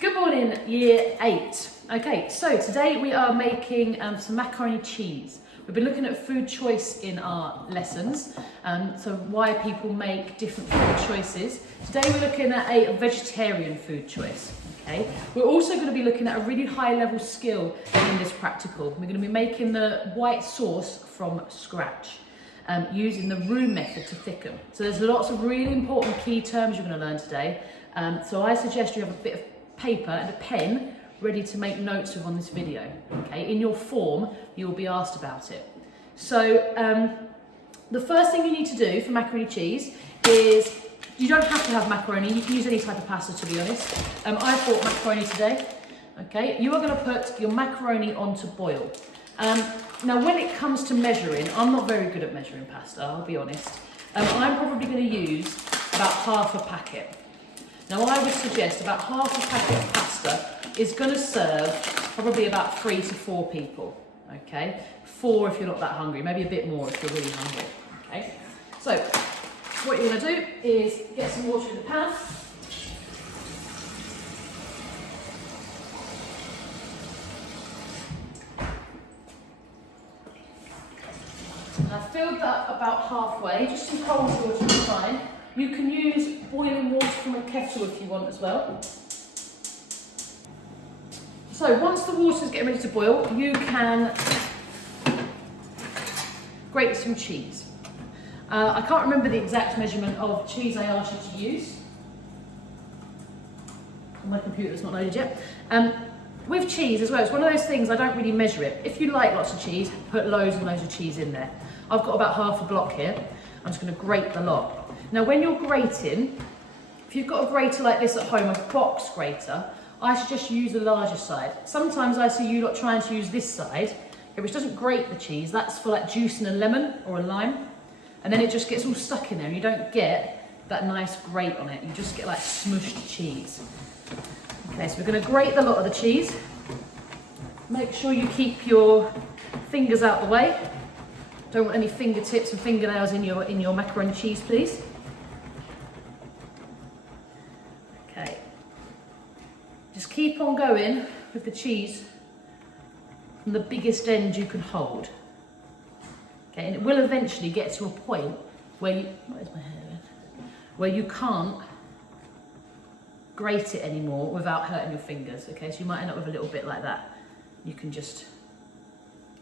Good morning, year 8. Okay, so today we are making some macaroni cheese. We've been looking at food choice in our lessons, so why people make different food choices. Today we're looking at a vegetarian food choice. Okay, we're also going to be looking at a really high level skill in this practical. We're going to be making the white sauce from scratch. Using the roux method to thicken. So there's lots of really important key terms you're going to learn today. So I suggest you have a bit of paper and a pen ready to make notes of on this video. Okay, in your form you will be asked about it. So the first thing you need to do for macaroni cheese is, you don't have to have macaroni, you can use any type of pasta to be honest. I bought macaroni today. Okay, you are going to put your macaroni on to boil. Now when it comes to measuring, I'm not very good at measuring pasta, I'll be honest. I'm probably going to use about half a packet. Now I would suggest about half a packet of pasta is going to serve probably about 3 to 4 people. Okay, 4 if you're not that hungry, maybe a bit more if you're really hungry. Okay, so what you're going to do is get some water in the pan. And I've filled that about halfway, just some cold water is fine. You can use boiling water from a kettle if you want as well. So once the water's getting ready to boil, you can grate some cheese. I can't remember the exact measurement of cheese I asked you to use. My computer's not loaded yet. With cheese as well, it's one of those things I don't really measure it. If you like lots of cheese, put loads and loads of cheese in there. I've got about half a block here. I'm just going to grate the lot. Now when you're grating, if you've got a grater like this at home, a box grater, I suggest you use the larger side. Sometimes I see you lot trying to use this side, which doesn't grate the cheese. That's for like juicing a lemon or a lime. And then it just gets all stuck in there and you don't get that nice grate on it. You just get like smushed cheese. Okay, so we're going to grate the lot of the cheese. Make sure you keep your fingers out the way. Don't want any fingertips and fingernails in your macaroni cheese, please. Okay. Just keep on going with the cheese from the biggest end you can hold. Okay, and it will eventually get to a point where you, where's my hair? Where you can't grate it anymore without hurting your fingers. Okay, so you might end up with a little bit like that. You can just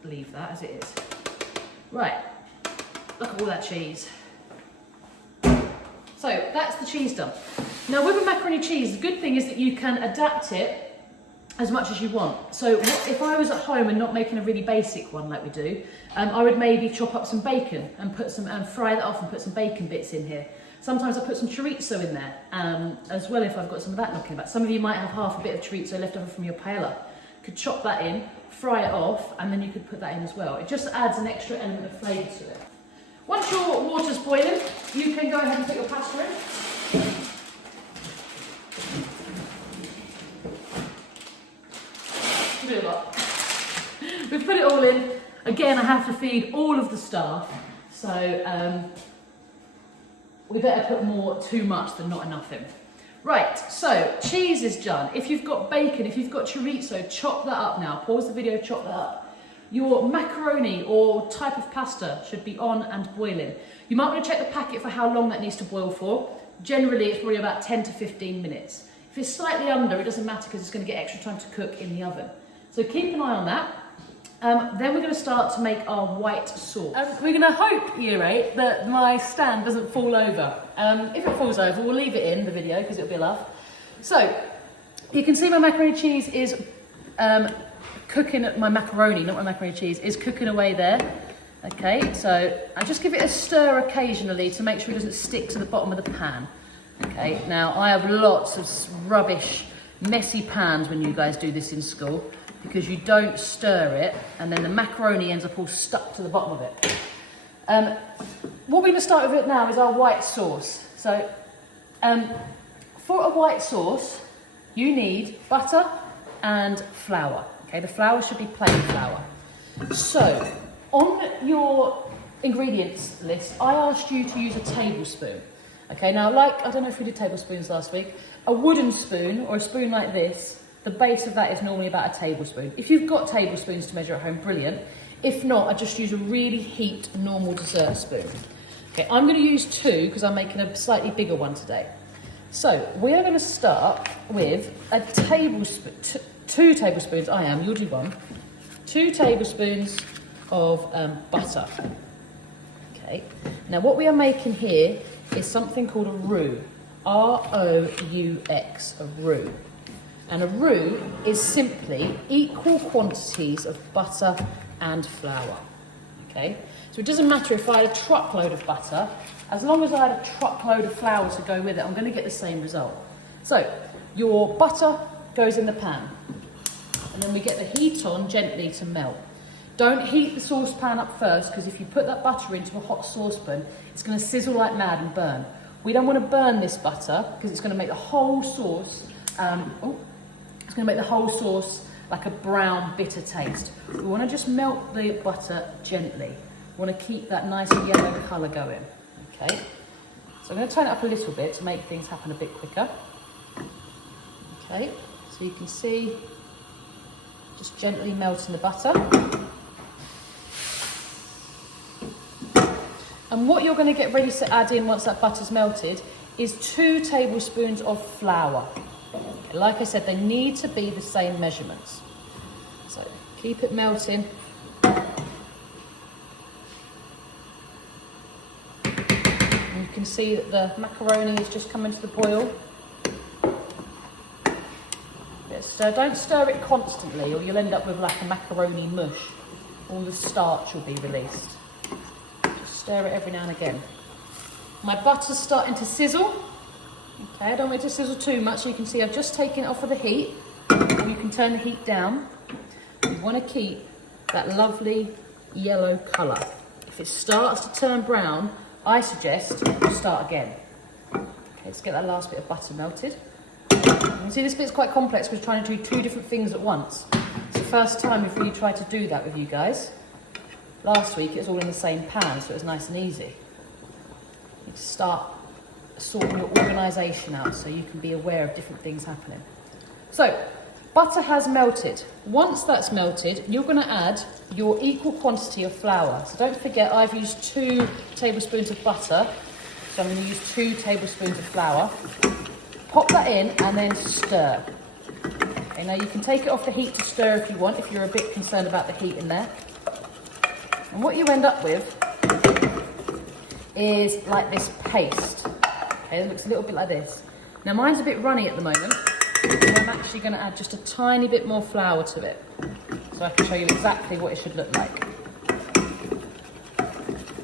leave that as it is. Right, look at all that cheese. So that's the cheese done. Now with a macaroni cheese, the good thing is that you can adapt it as much as you want. So if I was at home and not making a really basic one like we do, I would maybe chop up some bacon and put some and fry that off and put some bacon bits in here. Sometimes I put some chorizo in there as well if I've got some of that knocking about. Some of you might have half a bit of chorizo left over from your paella. Could chop that in, fry it off, and then you could put that in as well. It just adds an extra element of flavour to it. Once your water's boiling, you can go ahead and put your pasta in. Do a lot. We've put it all in. Again, I have to feed all of the staff, so we better put more too much than not enough in. Right, so cheese is done. If you've got bacon, if you've got chorizo, chop that up now. Pause the video, chop that up. Your macaroni or type of pasta should be on and boiling. You might want to check the packet for how long that needs to boil for. Generally, it's probably about 10 to 15 minutes. If it's slightly under, it doesn't matter because it's going to get extra time to cook in the oven. So keep an eye on that. Then we're going to start to make our white sauce. We're going to hope, year 8, that my stand doesn't fall over. If it falls over, we'll leave it in the video because it'll be a laugh. So, you can see my macaroni cheese is cooking, my macaroni, not my macaroni cheese, is cooking away there. Okay, so I just give it a stir occasionally to make sure it doesn't stick to the bottom of the pan. Okay, now I have lots of rubbish, messy pans when you guys do this in school, because you don't stir it and then the macaroni ends up all stuck to the bottom of it. What we're going to start with now is our white sauce. So for a white sauce you need butter and flour. Okay, the flour should be plain flour. So on your ingredients list I asked you to use a tablespoon. Okay, now like, I don't know if we did tablespoons last week, a wooden spoon or a spoon like this, the base of that is normally about a tablespoon. If you've got tablespoons to measure at home, brilliant. If not, I just use a really heaped normal dessert spoon. Okay, I'm going to use 2 because I'm making a slightly bigger one today. So we are going to start with a tablespoon, 2 tablespoons, you'll do 1. 2 tablespoons of butter. Okay, now what we are making here is something called a roux, R-O-U-X, a roux. And a roux is simply equal quantities of butter and flour. Okay, so it doesn't matter if I had a truckload of butter, as long as I had a truckload of flour to go with it, I'm going to get the same result. So your butter goes in the pan, and then we get the heat on gently to melt. Don't heat the saucepan up first, because if you put that butter into a hot saucepan, it's going to sizzle like mad and burn. We don't want to burn this butter because it's going to make the whole sauce, like a brown, bitter taste. We want to just melt the butter gently. We want to keep that nice yellow colour going. Okay, so I'm going to turn it up a little bit to make things happen a bit quicker. Okay, so you can see, just gently melting the butter. And what you're going to get ready to add in once that butter's melted is 2 tablespoons of flour. Like I said, they need to be the same measurements. So keep it melting. And you can see that the macaroni is just coming to the boil. Don't stir it constantly or you'll end up with like a macaroni mush. All the starch will be released. Stir it every now and again. My butter's starting to sizzle. Okay, I don't want it to sizzle too much. So you can see I've just taken it off of the heat. Or you can turn the heat down. You want to keep that lovely yellow colour. If it starts to turn brown, I suggest you start again. Okay, let's get that last bit of butter melted. You can see this bit's quite complex because we're trying to do 2 different things at once. It's the first time we've really tried to do that with you guys. Last week it was all in the same pan, so it was nice and easy. You need to start sorting your organisation out so you can be aware of different things happening. So, butter has melted. Once that's melted, you're going to add your equal quantity of flour. So don't forget, I've used 2 tablespoons of butter, so I'm going to use 2 tablespoons of flour. Pop that in and then stir. Okay, now you can take it off the heat to stir if you want, if you're a bit concerned about the heat in there. And what you end up with is like this paste. Okay, it looks a little bit like this. Now mine's a bit runny at the moment, so I'm actually going to add just a tiny bit more flour to it, so I can show you exactly what it should look like.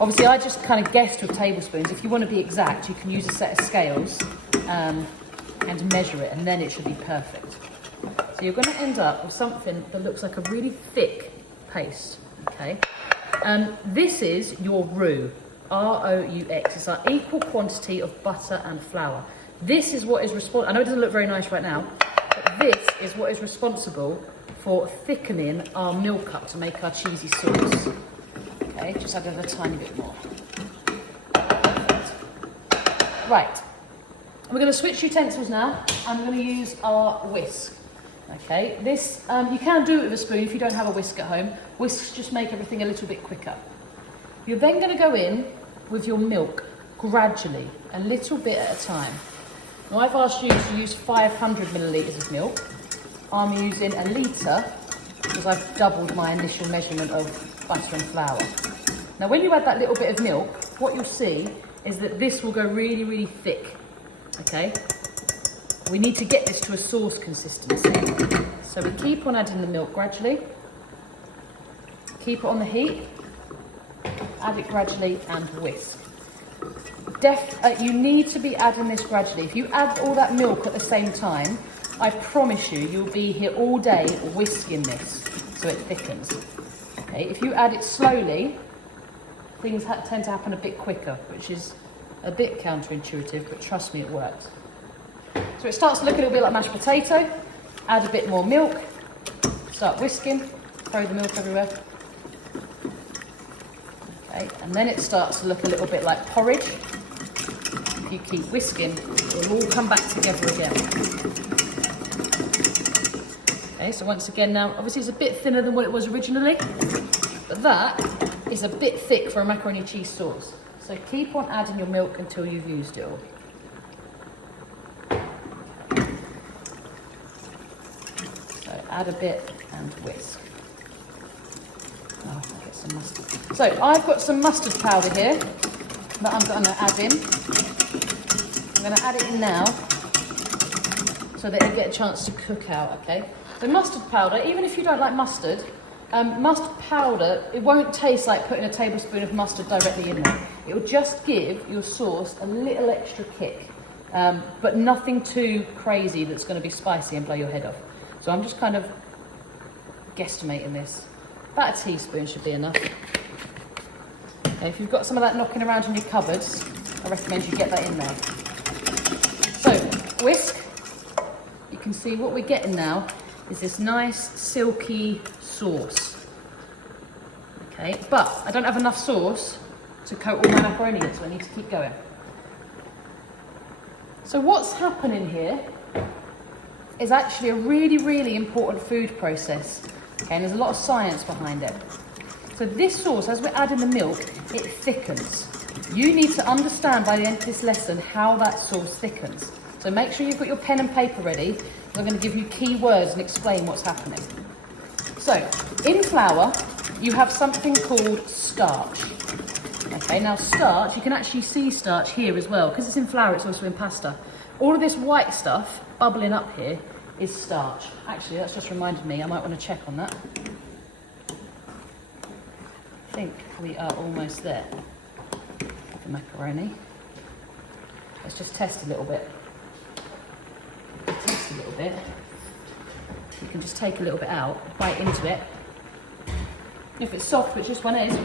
Obviously I just kind of guessed with tablespoons. If you want to be exact, you can use a set of scales and measure it, and then it should be perfect. So you're going to end up with something that looks like a really thick paste. Okay. This is your roux, R-O-U-X. It's our equal quantity of butter and flour. This is what is responsible, I know it doesn't look very nice right now, but this is what is responsible for thickening our milk up to make our cheesy sauce. Okay, just add a tiny bit more. Right, we're going to switch utensils now, and we're going to use our whisk. Okay, this, you can do it with a spoon if you don't have a whisk at home. Whisks just make everything a little bit quicker. You're then going to go in with your milk gradually, a little bit at a time. Now I've asked you to use 500 millilitres of milk. I'm using a litre because I've doubled my initial measurement of butter and flour. Now when you add that little bit of milk, what you'll see is that this will go really, really thick. Okay? We need to get this to a sauce consistency. So we keep on adding the milk gradually. Keep it on the heat. Add it gradually and whisk. You need to be adding this gradually. If you add all that milk at the same time, I promise you, you'll be here all day whisking this so it thickens. Okay, if you add it slowly, things tend to happen a bit quicker, which is a bit counterintuitive, but trust me, it works. So it starts to look a little bit like mashed potato. Add a bit more milk. Start whisking. Throw the milk everywhere. Okay, and then it starts to look a little bit like porridge. If you keep whisking, it will all come back together again. Okay, so once again now, obviously it's a bit thinner than what it was originally, but that is a bit thick for a macaroni and cheese sauce. So keep on adding your milk until you've used it all. So add a bit and whisk. Oh, I'll get some mustard. So I've got some mustard powder here that I'm going to add in. I'm going to add it in now so that it get a chance to cook out, okay? So mustard powder, even if you don't like mustard, mustard powder, it won't taste like putting a tablespoon of mustard directly in there. It will just give your sauce a little extra kick, but nothing too crazy that's going to be spicy and blow your head off. So I'm just kind of guesstimating this. About a teaspoon should be enough. Okay, if you've got some of that knocking around in your cupboards, I recommend you get that in there. So, whisk. You can see what we're getting now is this nice silky sauce. Okay, but I don't have enough sauce to coat all my macaroni in, so I need to keep going. So what's happening here is actually a really, really important food process. Okay, and there's a lot of science behind it. So this sauce, as we're adding the milk, it thickens. You need to understand by the end of this lesson how that sauce thickens. So make sure you've got your pen and paper ready, because I'm going to give you key words and explain what's happening. So, in flour, you have something called starch. Okay, now starch, you can actually see starch here as well. Because it's in flour, it's also in pasta. All of this white stuff bubbling up here is starch. Actually, that's just reminded me, I might want to check on that. I think we are almost there with the macaroni. Let's just test a little bit. Test a little bit. You can just take a little bit out, bite into it. If it's soft, which this one is,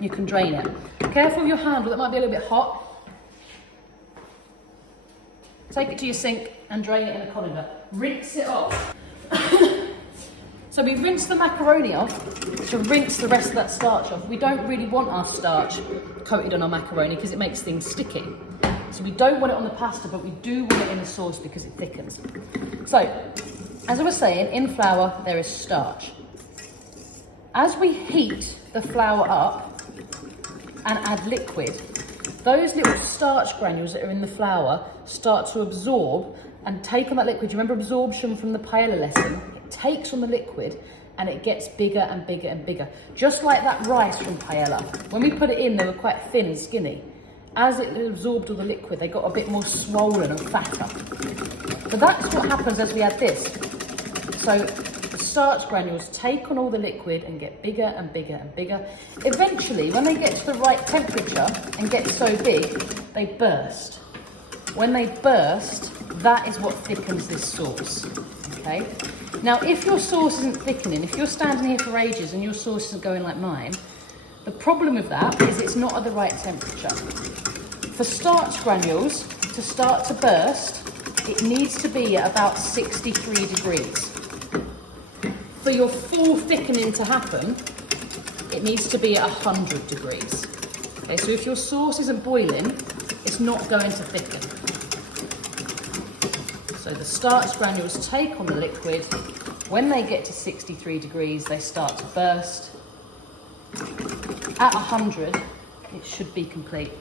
you can drain it. Careful with your handle, it might be a little bit hot. Take it to your sink and drain it in a colander. Rinse it off. So we rinse the macaroni off to rinse the rest of that starch off. We don't really want our starch coated on our macaroni because it makes things sticky. So we don't want it on the pasta, but we do want it in the sauce because it thickens. So, as I was saying, in flour there is starch. As we heat the flour up and add liquid, those little starch granules that are in the flour start to absorb and take on that liquid. You remember absorption from the paella lesson? It takes on the liquid and it gets bigger and bigger and bigger. Just like that rice from paella. When we put it in, they were quite thin and skinny. As it absorbed all the liquid, they got a bit more swollen and fatter. So that's what happens as we add this. So the starch granules take on all the liquid and get bigger and bigger and bigger. Eventually, when they get to the right temperature and get so big, they burst. When they burst, that is what thickens this sauce, okay? Now, if your sauce isn't thickening, if you're standing here for ages and your sauce isn't going like mine, the problem with that is it's not at the right temperature. For starch granules to start to burst, it needs to be at about 63 degrees. For your full thickening to happen, it needs to be at 100 degrees. Okay, so if your sauce isn't boiling, it's not going to thicken. So the starch granules take on the liquid. When they get to 63 degrees, they start to burst. At 100, it should be complete.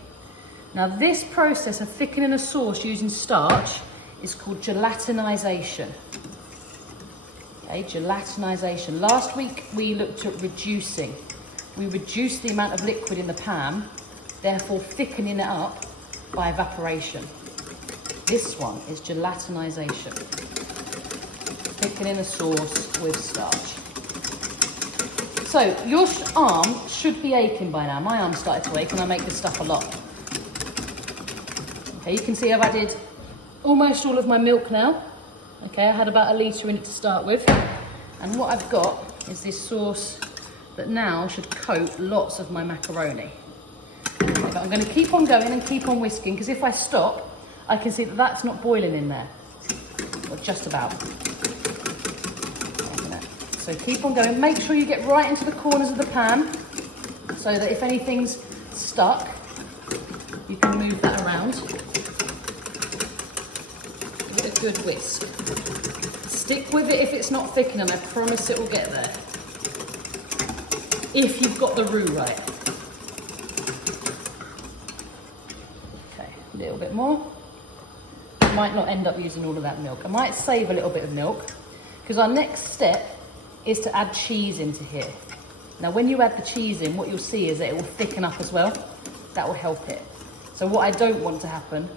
Now this process of thickening a sauce using starch is called gelatinization. Okay, gelatinization. Last week we looked at reducing. We reduced the amount of liquid in the pan, therefore thickening it up by evaporation. This one is gelatinization. Thickening a sauce with starch. So your arm should be aching by now. My arm started to ache and I make this stuff a lot. Okay, you can see I've added almost all of my milk now. Okay, I had about a litre in it to start with. And what I've got is this sauce that now should coat lots of my macaroni. Okay, but I'm going to keep on going and keep on whisking, because if I stop, I can see that that's not boiling in there. Or just about. So keep on going. Make sure you get right into the corners of the pan so that if anything's stuck, Give it a good whisk. Stick with it if it's not thick enough, I promise it will get there. If you've got the roux right. Okay, a little bit more. I might not end up using all of that milk. I might save a little bit of milk, because our next step is to add cheese into here. Now when you add the cheese in, what you'll see is that it will thicken up as well. That will help it. So what I don't want to happen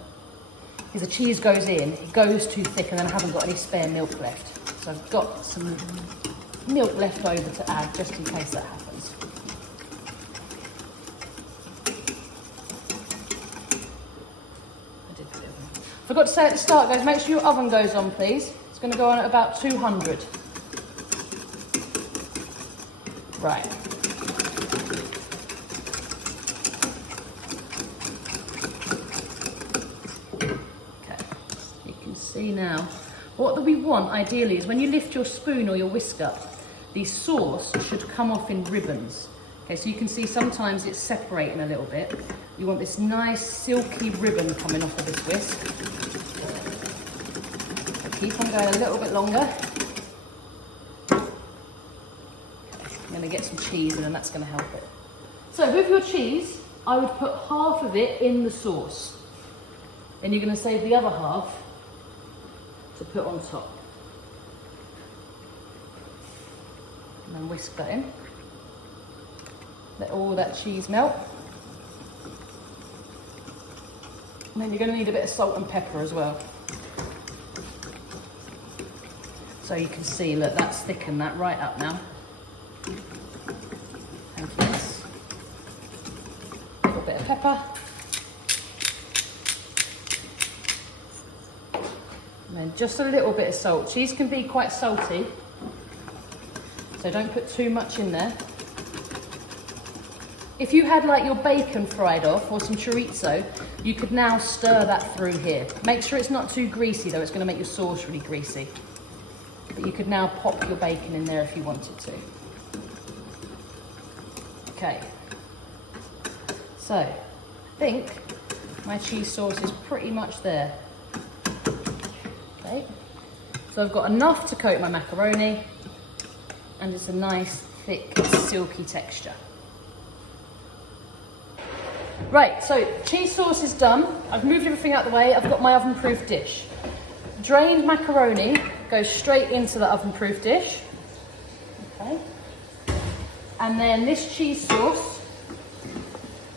is the cheese goes in, it goes too thick, and then I haven't got any spare milk left. So I've got some milk left over to add just in case that happens. Forgot to say at the start, guys, make sure your oven goes on, please. It's going to go on at about 200. Right. Okay, you can see now. What we want, ideally, is when you lift your spoon or your whisk up, the sauce should come off in ribbons. Okay, so you can see sometimes it's separating a little bit. You want this nice silky ribbon coming off of this whisk. So keep on going a little bit longer. I'm going to get some cheese in and that's going to help it. So with your cheese, I would put half of it in the sauce. Then you're going to save the other half to put on top. And then whisk that in. Let all that cheese melt. And then you're going to need a bit of salt and pepper as well. So you can see, look, that's thickened that right up now. Thank you. A little bit of pepper. And then just a little bit of salt. Cheese can be quite salty, so don't put too much in there. If you had like your bacon fried off or some chorizo, you could now stir that through here. Make sure it's not too greasy though, it's going to make your sauce really greasy. But you could now pop your bacon in there if you wanted to. Okay. So, I think my cheese sauce is pretty much there. Okay. So I've got enough to coat my macaroni, and it's a nice, thick, silky texture. Right, so cheese sauce is done. I've moved everything out of the way. I've got my oven-proof dish. Drained macaroni goes straight into the oven-proof dish. Okay. And then this cheese sauce,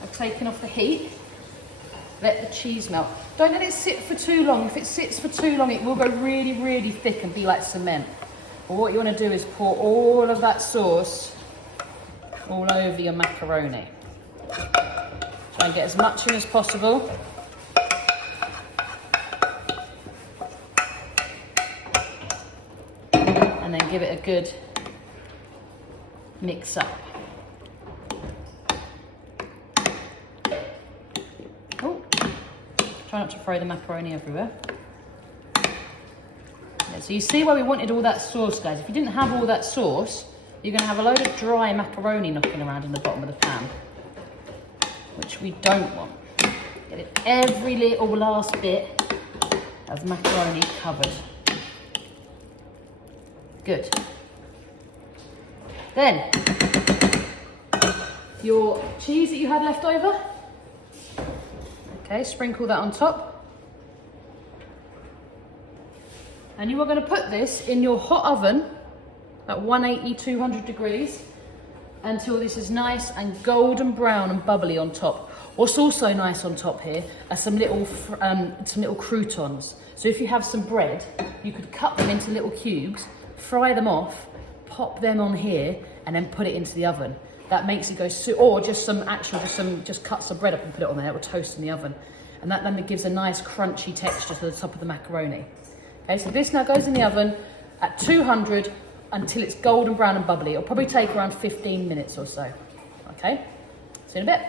I've taken off the heat. Let the cheese melt. Don't let it sit for too long. If it sits for too long, it will go really, really thick and be like cement. But what you want to do is pour all of that sauce all over your macaroni. Try and get as much in as possible. And then give it a good mix up. Oh, try not to throw the macaroni everywhere. Yeah, so you see why we wanted all that sauce, guys. If you didn't have all that sauce, you're going to have a load of dry macaroni knocking around in the bottom of the pan, which we don't want. Get it every little last bit of macaroni covered. Good. Then, your cheese that you had left over. Okay, sprinkle that on top. And you are going to put this in your hot oven at 180, 200 degrees until this is nice and golden brown and bubbly on top. What's also nice on top here are some little croutons. So if you have some bread, you could cut them into little cubes, fry them off, pop them on here, and then put it into the oven. That makes it go, or just cut some bread up and put it on there. It will toast in the oven, and that then gives a nice crunchy texture to the top of the macaroni. Okay, so this now goes in the oven at 200 until it's golden brown and bubbly. It'll probably take around 15 minutes or so. Okay, see you in a bit.